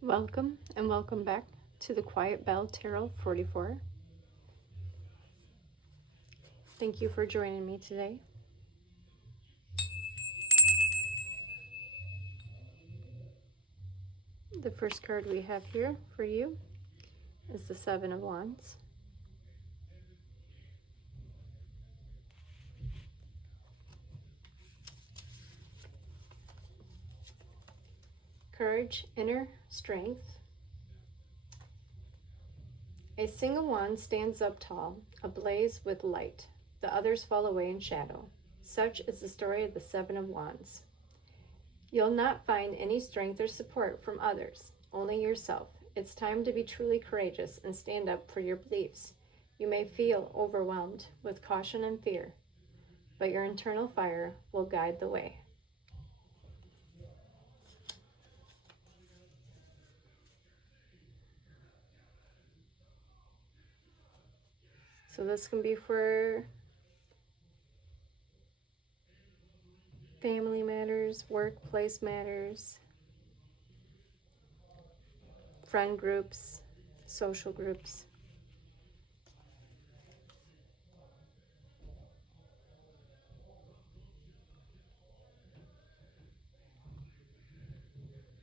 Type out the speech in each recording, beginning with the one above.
Welcome and welcome back to the Quiet Bell Tarot 44. Thank you for joining me today. The first card we have here for you is the Seven of Wands. Courage, inner strength. A single wand stands up tall, ablaze with light. The others fall away in shadow. Such is the story of the Seven of Wands. You'll not find any strength or support from others, only yourself. It's time to be truly courageous and stand up for your beliefs. You may feel overwhelmed with caution and fear, but your internal fire will guide the way. So this can be for family matters, workplace matters, friend groups, social groups.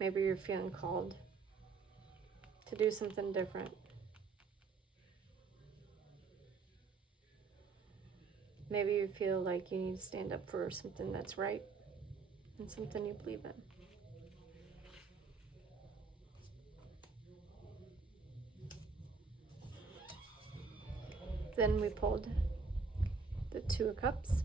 Maybe you're feeling called to do something different. Maybe you feel like you need to stand up for something that's right and something you believe in. Then we pulled the Two of Cups.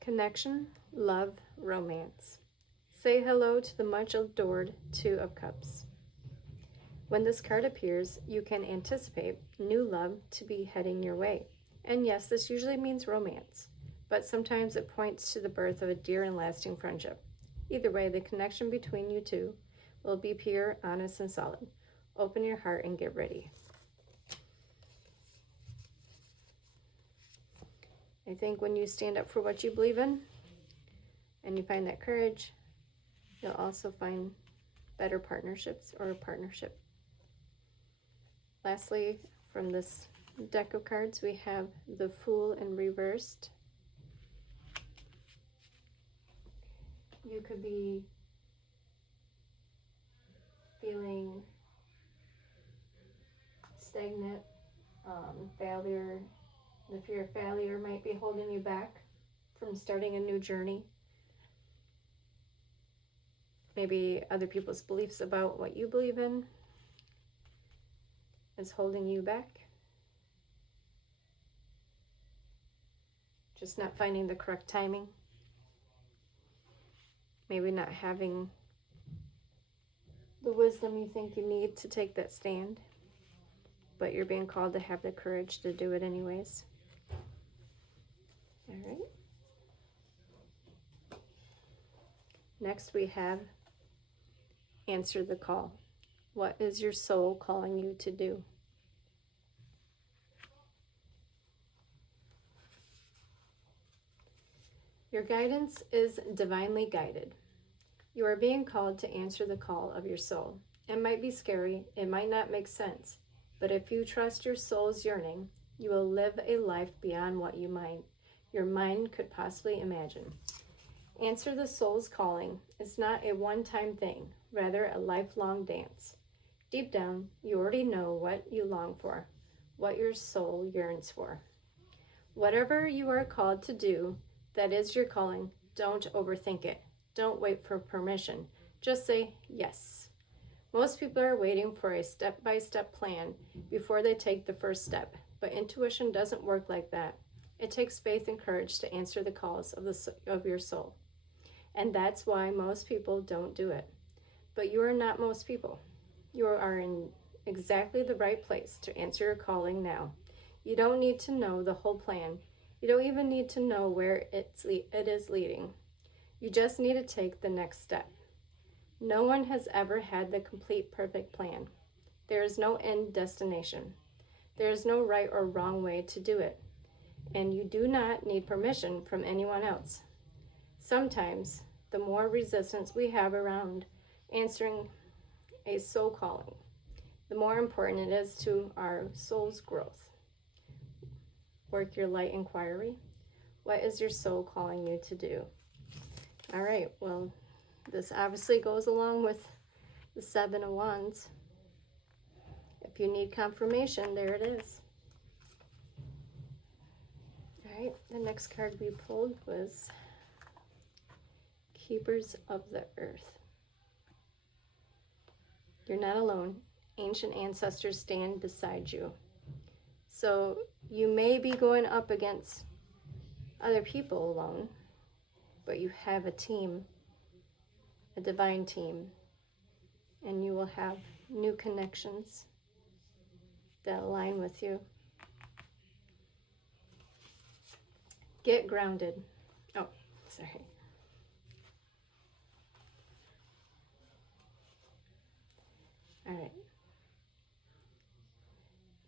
Connection, love, romance. Say hello to the much adored Two of Cups. When this card appears, you can anticipate new love to be heading your way. And yes, this usually means romance, but sometimes it points to the birth of a dear and lasting friendship. Either way, the connection between you two will be pure, honest, and solid. Open your heart and get ready. I think when you stand up for what you believe in and you find that courage, you'll also find better partnerships or a partnership. Lastly, from this deck of cards, we have the Fool in reversed. You could be feeling stagnant, failure. The fear of failure might be holding you back from starting a new journey. Maybe other people's beliefs about what you believe in is holding you back. Just not finding the correct timing. Maybe not having the wisdom you think you need to take that stand, but you're being called to have the courage to do it anyways. All right. Next we have answer the call. What is your soul calling you to do? Your guidance is divinely guided. You are being called to answer the call of your soul. It might be scary, it might not make sense, but if you trust your soul's yearning, you will live a life beyond what your mind could possibly imagine. Answer the soul's calling is not a one-time thing, rather a lifelong dance. Deep down, you already know what you long for, what your soul yearns for. Whatever you are called to do, that is your calling. Don't overthink it. Don't wait for permission. Just say yes. Most people are waiting for a step-by-step plan before they take the first step, but intuition doesn't work like that. It takes faith and courage to answer the calls of your soul. And that's why most people don't do it. But you are not most people. You are in exactly the right place to answer your calling now. You don't need to know the whole plan. You don't even need to know where it is leading. You just need to take the next step. No one has ever had the complete perfect plan. There is no end destination. There is no right or wrong way to do it. And you do not need permission from anyone else. Sometimes, the more resistance we have around answering a soul calling, the more important it is to our soul's growth. Work your light inquiry. What is your soul calling you to do? All right, well, this obviously goes along with the Seven of Wands. If you need confirmation, there it is. All right, the next card we pulled was Keepers of the Earth. You're not alone. Ancient ancestors stand beside you. So you may be going up against other people alone, but you have a team, a divine team, and you will have new connections that align with you. Get grounded. Oh, sorry. All right.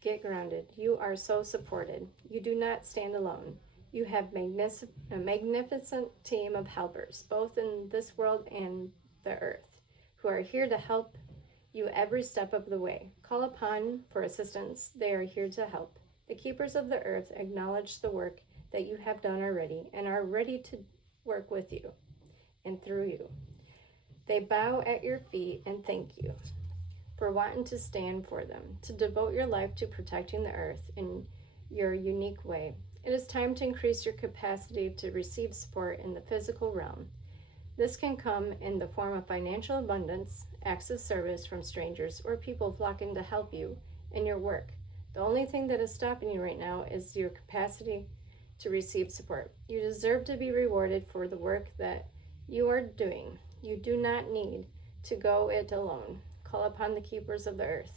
Get grounded. You are so supported. You do not stand alone. You have a magnificent team of helpers, both in this world and the earth, who are here to help you every step of the way. Call upon for assistance. They are here to help. The keepers of the earth acknowledge the work that you have done already and are ready to work with you and through you. They bow at your feet and thank you for wanting to stand for them, to devote your life to protecting the earth in your unique way. It is time to increase your capacity to receive support in the physical realm. This can come in the form of financial abundance, acts of service from strangers, or people flocking to help you in your work. The only thing that is stopping you right now is your capacity to receive support. You deserve to be rewarded for the work that you are doing. You do not need to go it alone. Call upon the keepers of the earth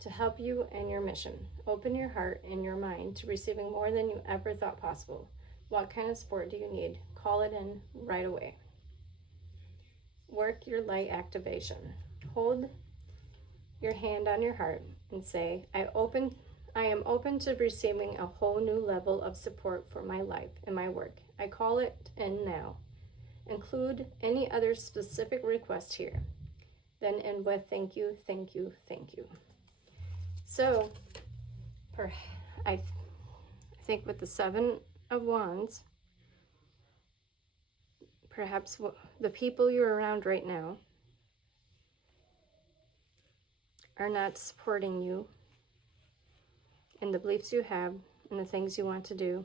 to help you in your mission. Open your heart and your mind to receiving more than you ever thought possible. What kind of support do you need? Call it in right away. Work your light activation. Hold your hand on your heart and say, I am open to receiving a whole new level of support for my life and my work. I call it in now. Include any other specific request here. Then end with thank you, thank you, thank you. So, I think with the Seven of Wands, perhaps the people you're around right now are not supporting you in the beliefs you have and the things you want to do,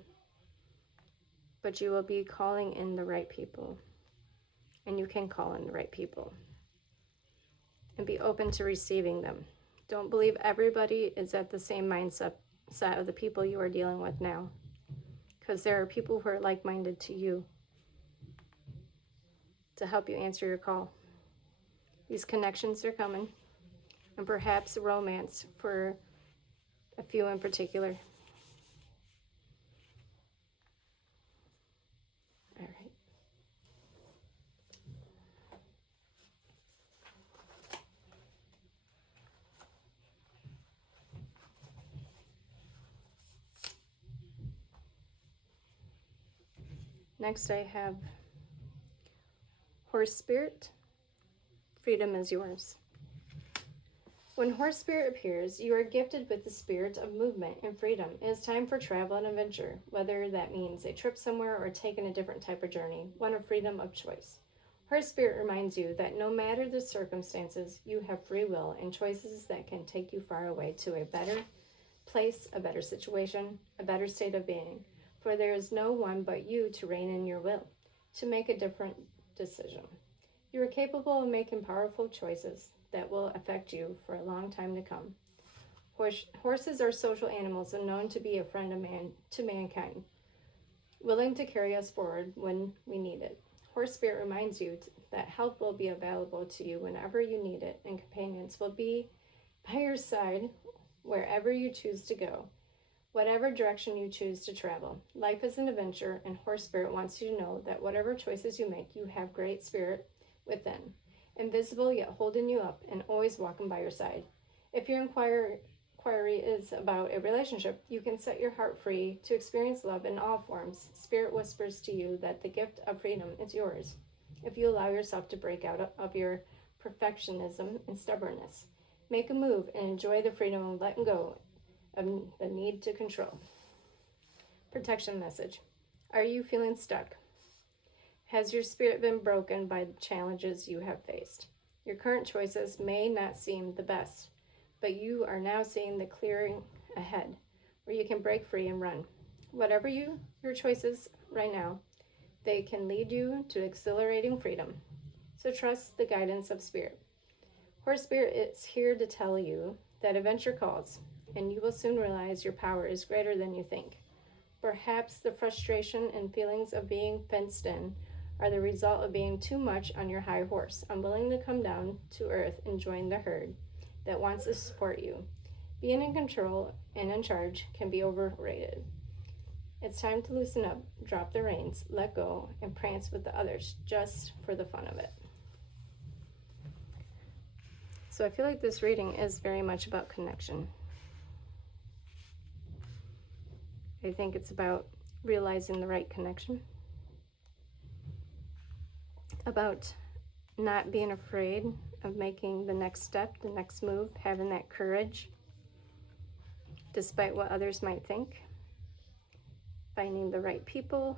but you will be calling in the right people, and you can call in the right people and be open to receiving them. Don't believe everybody is at the same mindset of the people you are dealing with now, because there are people who are like-minded to you to help you answer your call. These connections are coming, and perhaps romance for a few in particular. All right. Next, I have Horse Spirit. Freedom is yours. When Horse Spirit appears, you are gifted with the spirit of movement and freedom. It is time for travel and adventure, whether that means a trip somewhere or taking a different type of journey, one of freedom of choice. Horse Spirit reminds you that no matter the circumstances, you have free will and choices that can take you far away to a better place, a better situation, a better state of being. For there is no one but you to rein in your will, to make a different decision. You are capable of making powerful choices that will affect you for a long time to come. Horses are social animals and known to be a friend to mankind, willing to carry us forward when we need it. Horse Spirit reminds you that help will be available to you whenever you need it, and companions will be by your side wherever you choose to go, whatever direction you choose to travel. Life is an adventure, and Horse Spirit wants you to know that whatever choices you make, you have great spirit within, invisible yet holding you up and always walking by your side. If your inquiry is about a relationship, you can set your heart free to experience love in all forms. Spirit whispers to you that the gift of freedom is yours if you allow yourself to break out of your perfectionism and stubbornness. Make a move and enjoy the freedom of letting go of the need to control. Protection message. Are you feeling stuck? Has your spirit been broken by the challenges you have faced? Your current choices may not seem the best, but you are now seeing the clearing ahead where you can break free and run. Whatever your choices right now, they can lead you to exhilarating freedom. So trust the guidance of Spirit. Horse Spirit is here to tell you that adventure calls, and you will soon realize your power is greater than you think. Perhaps the frustration and feelings of being fenced in are the result of being too much on your high horse, unwilling to come down to earth and join the herd that wants to support you. Being in control and in charge can be overrated. It's time to loosen up, drop the reins, let go, and prance with the others just for the fun of it. So I feel like this reading is very much about connection. I think it's about realizing the right connection, about not being afraid of making the next step, the next move, having that courage, despite what others might think, finding the right people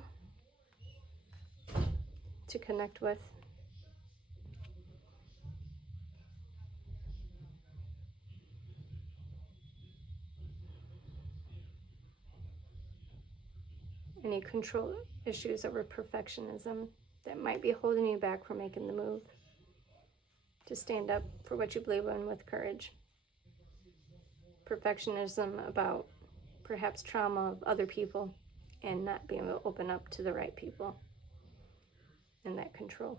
to connect with. Any control issues over perfectionism that might be holding you back from making the move, to stand up for what you believe in with courage. Perfectionism about perhaps trauma of other people and not being able to open up to the right people and that control.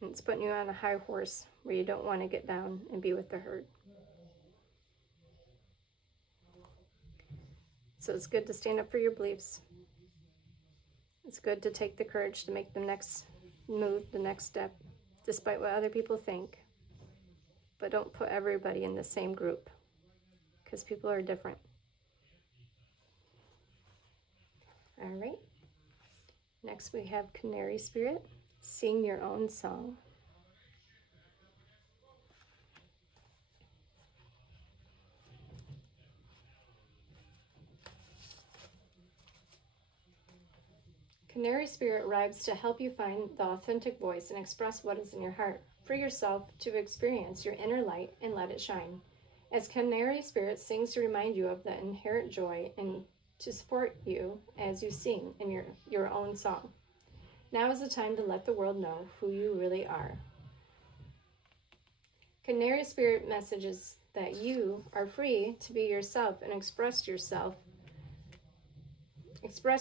And it's putting you on a high horse where you don't want to get down and be with the herd. So it's good to stand up for your beliefs. It's good to take the courage to make the next move, the next step, despite what other people think. But don't put everybody in the same group, because people are different. All right. Next we have Canary Spirit. Sing your own song. Canary Spirit arrives to help you find the authentic voice and express what is in your heart. Free yourself to experience your inner light and let it shine. As Canary Spirit sings to remind you of the inherent joy and to support you as you sing in your own song. Now is the time to let the world know who you really are. Canary Spirit messages that you are free to be yourself and express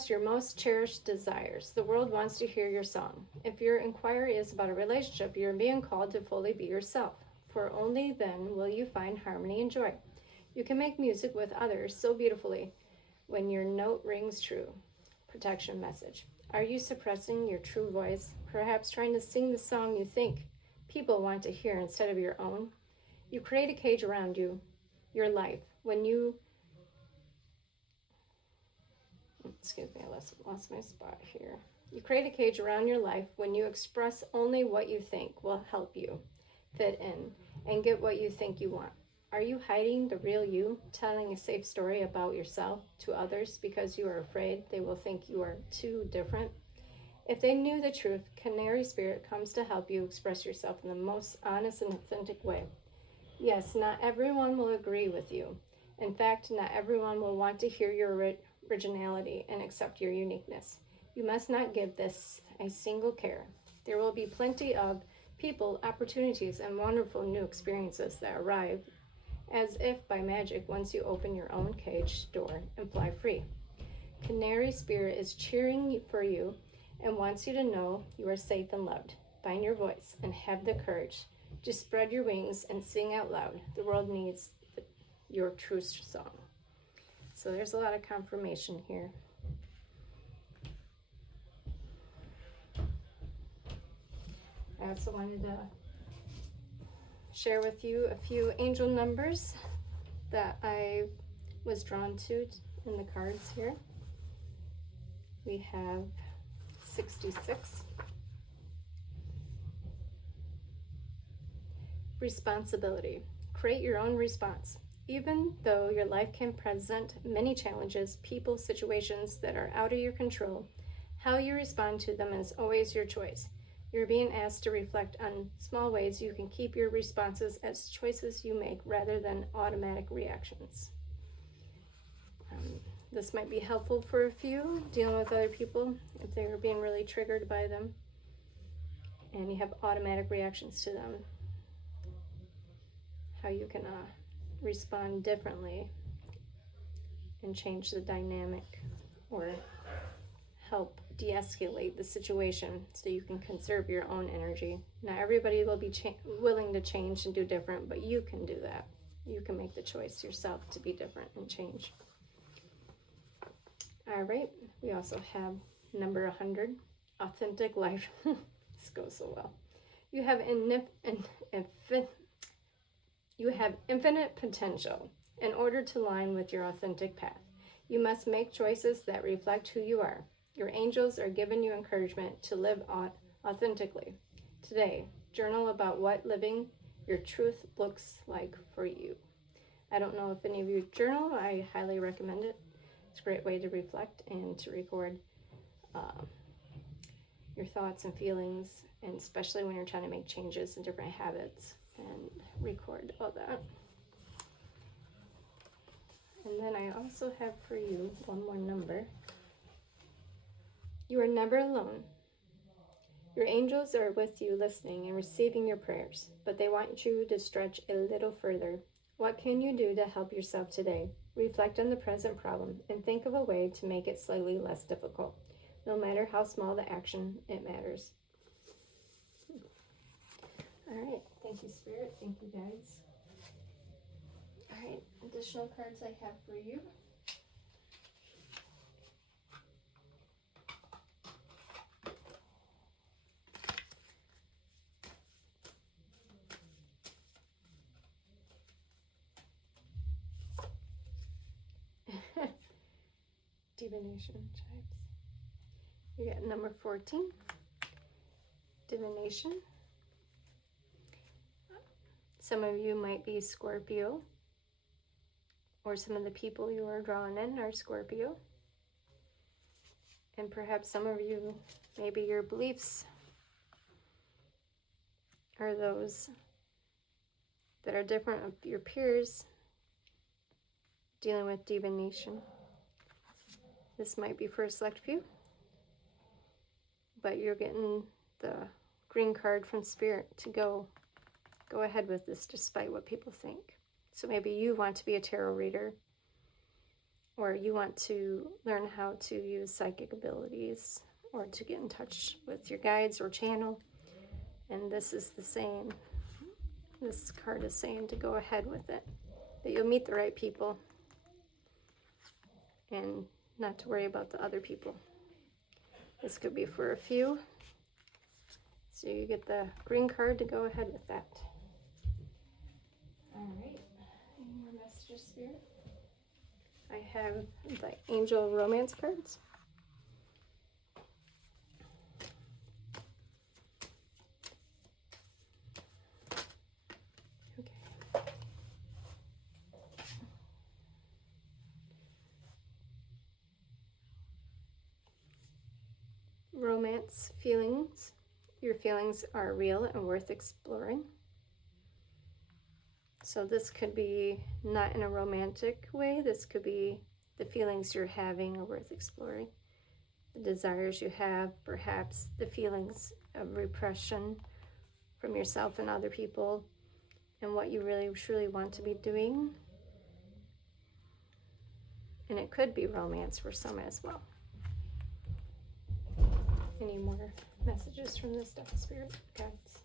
your most cherished desires. The world wants to hear your song. If your inquiry is about a relationship, you're being called to fully be yourself, for only then will you find harmony and joy. You can make music with others so beautifully when your note rings true. Protection message. Are you suppressing your true voice, perhaps trying to sing the song you think people want to hear instead of your own? You create a cage around your life, when you I lost my spot here. You create a cage around your life when you express only what you think will help you fit in and get what you think you want. Are you hiding the real you, telling a safe story about yourself to others because you are afraid they will think you are too different? If they knew the truth, Canary Spirit comes to help you express yourself in the most honest and authentic way. Yes, not everyone will agree with you. In fact, not everyone will want to hear your originality and accept your uniqueness. You must not give this a single care. There will be plenty of people, opportunities, and wonderful new experiences that arrive as if by magic once you open your own cage door and fly free. Canary Spirit is cheering for you and wants you to know you are safe and loved. Find your voice and have the courage to spread your wings and sing out loud. The world needs your true song. So there's a lot of confirmation here. I also wanted to share with you a few angel numbers that I was drawn to in the cards here. We have 66. Responsibility. Create your own response. Even though your life can present many challenges, people, situations that are out of your control, how you respond to them is always your choice. You're being asked to reflect on small ways you can keep your responses as choices you make rather than automatic reactions. This might be helpful for a few dealing with other people if they're being really triggered by them and you have automatic reactions to them. How you can respond differently and change the dynamic or help de-escalate the situation so you can conserve your own energy. Not everybody will be willing to change and do different, but you can do that. You can make the choice yourself to be different and change. All right, we also have number 100, authentic life. This goes so well. You have infinite potential. In order to align with your authentic path, you must make choices that reflect who you are. Your angels are giving you encouragement to live authentically. Today, journal about what living your truth looks like for you. I don't know if any of you journal. I highly recommend it. It's a great way to reflect and to record your thoughts and feelings, and especially when you're trying to make changes in different habits, and record all that. And then I also have for you one more number. You are never alone. Your angels are with you, listening and receiving your prayers, but they want you to stretch a little further. What can you do to help yourself today? Reflect on the present problem and think of a way to make it slightly less difficult. No matter how small the action, it matters. All right. Thank you, Spirit. Thank you, guides. All right. Additional cards I have for you. Divination types. You got number 14, divination. Some of you might be Scorpio, or some of the people you are drawing in are Scorpio. And perhaps some of you, maybe your beliefs are those that are different of your peers dealing with divination. This might be for a select few, but you're getting the green card from Spirit to go ahead with this despite what people think. So maybe you want to be a tarot reader, or you want to learn how to use psychic abilities, or to get in touch with your guides or channel. And this is the same. This card is saying to go ahead with it, that you'll meet the right people and not to worry about the other people. This could be for a few. So you get the green card to go ahead with that. All right. Any more messages, Spirit? I have the angel romance cards. Okay. Romance feelings. Your feelings are real and worth exploring. So this could be not in a romantic way. This could be the feelings you're having are worth exploring. The desires you have, perhaps the feelings of repression from yourself and other people, and what you really truly want to be doing. And it could be romance for some as well. Any more messages from this stuff, Spirit guides?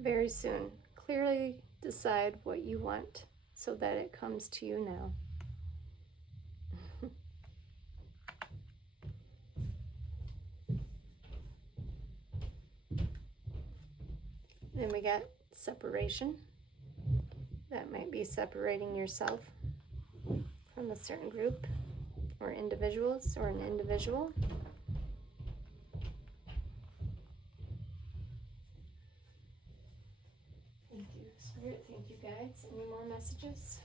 very soon. Clearly decide what you want so that it comes to you now. Then we got separation. That might be separating yourself from a certain group or individuals or an individual. Thank you, Spirit. Thank you, guides. Any more messages?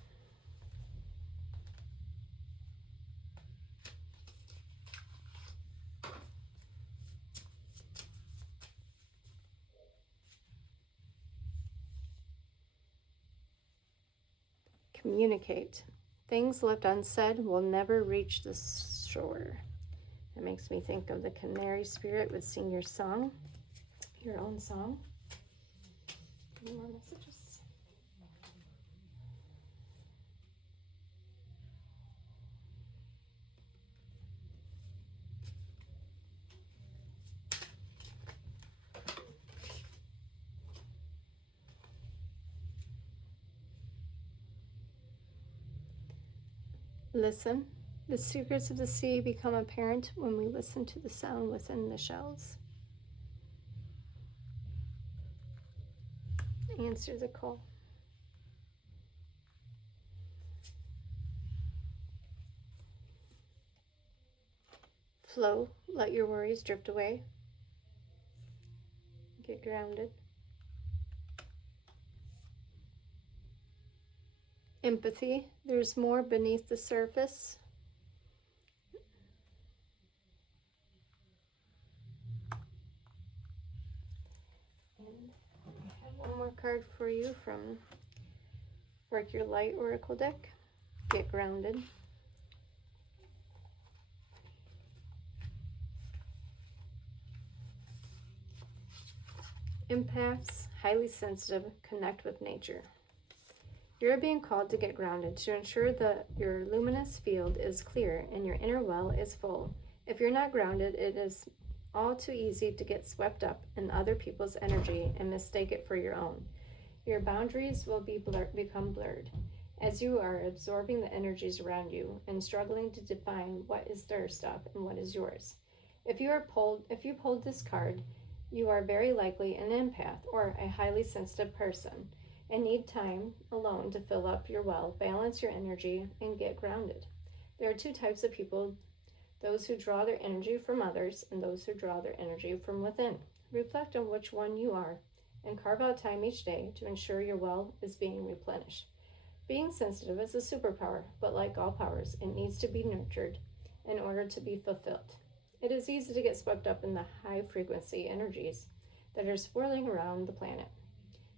Communicate. Things left unsaid will never reach the shore. That makes me think of the canary spirit would sing your song, your own song. Any more messages? Listen. The secrets of the sea become apparent when we listen to the sound within the shells. Answer the call. Flow. Let your worries drift away. Get grounded. Empathy. There's more beneath the surface. And I have one more card for you from Work Your Light Oracle deck. Get grounded. Empaths, highly sensitive, connect with nature. You're being called to get grounded to ensure that your luminous field is clear and your inner well is full. If you're not grounded, it is all too easy to get swept up in other people's energy and mistake it for your own. Your boundaries will become blurred as you are absorbing the energies around you and struggling to define what is their stuff and what is yours. If you pulled this card, you are very likely an empath or a highly sensitive person and need time alone to fill up your well, balance your energy, and get grounded. There are two types of people: those who draw their energy from others and those who draw their energy from within. Reflect on which one you are and carve out time each day to ensure your well is being replenished. Being sensitive is a superpower, but like all powers, it needs to be nurtured in order to be fulfilled. It is easy to get swept up in the high frequency energies that are swirling around the planet.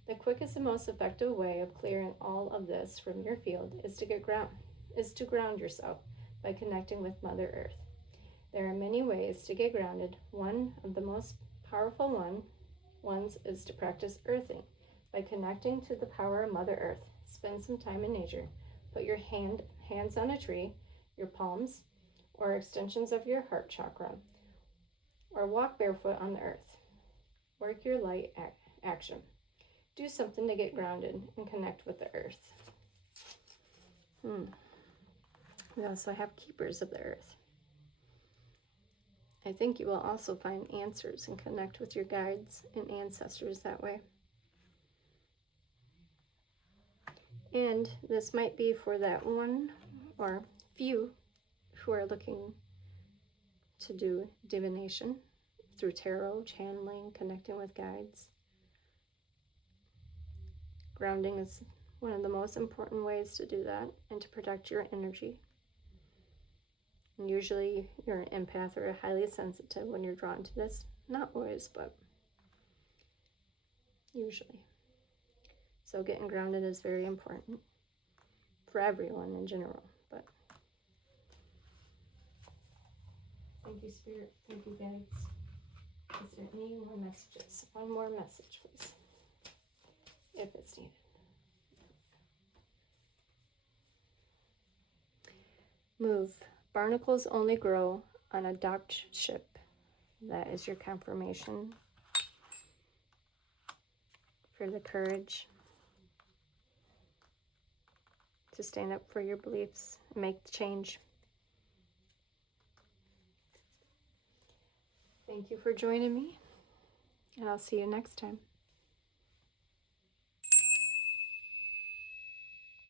The quickest and most effective way of clearing all of this from your field is to ground yourself by connecting with Mother Earth. There are many ways to get grounded. One of the most powerful ones is to practice earthing by connecting to the power of Mother Earth. Spend some time in nature. Put your hands on a tree, your palms, or extensions of your heart chakra, or walk barefoot on the earth. Work your light action. Do something to get grounded and connect with the earth. We also have keepers of the earth. I think you will also find answers and connect with your guides and ancestors that way. And this might be for that one or few who are looking to do divination through tarot, channeling, connecting with guides. Grounding is one of the most important ways to do that and to protect your energy. And usually you're an empath or highly sensitive when you're drawn to this. Not always, but usually. So getting grounded is very important for everyone in general. But thank you, Spirit. Thank you, guides. Is there any more messages? One more message, please, if it's needed. Move. Barnacles only grow on a docked ship. That is your confirmation for the courage to stand up for your beliefs and make the change. Thank you for joining me, and I'll see you next time.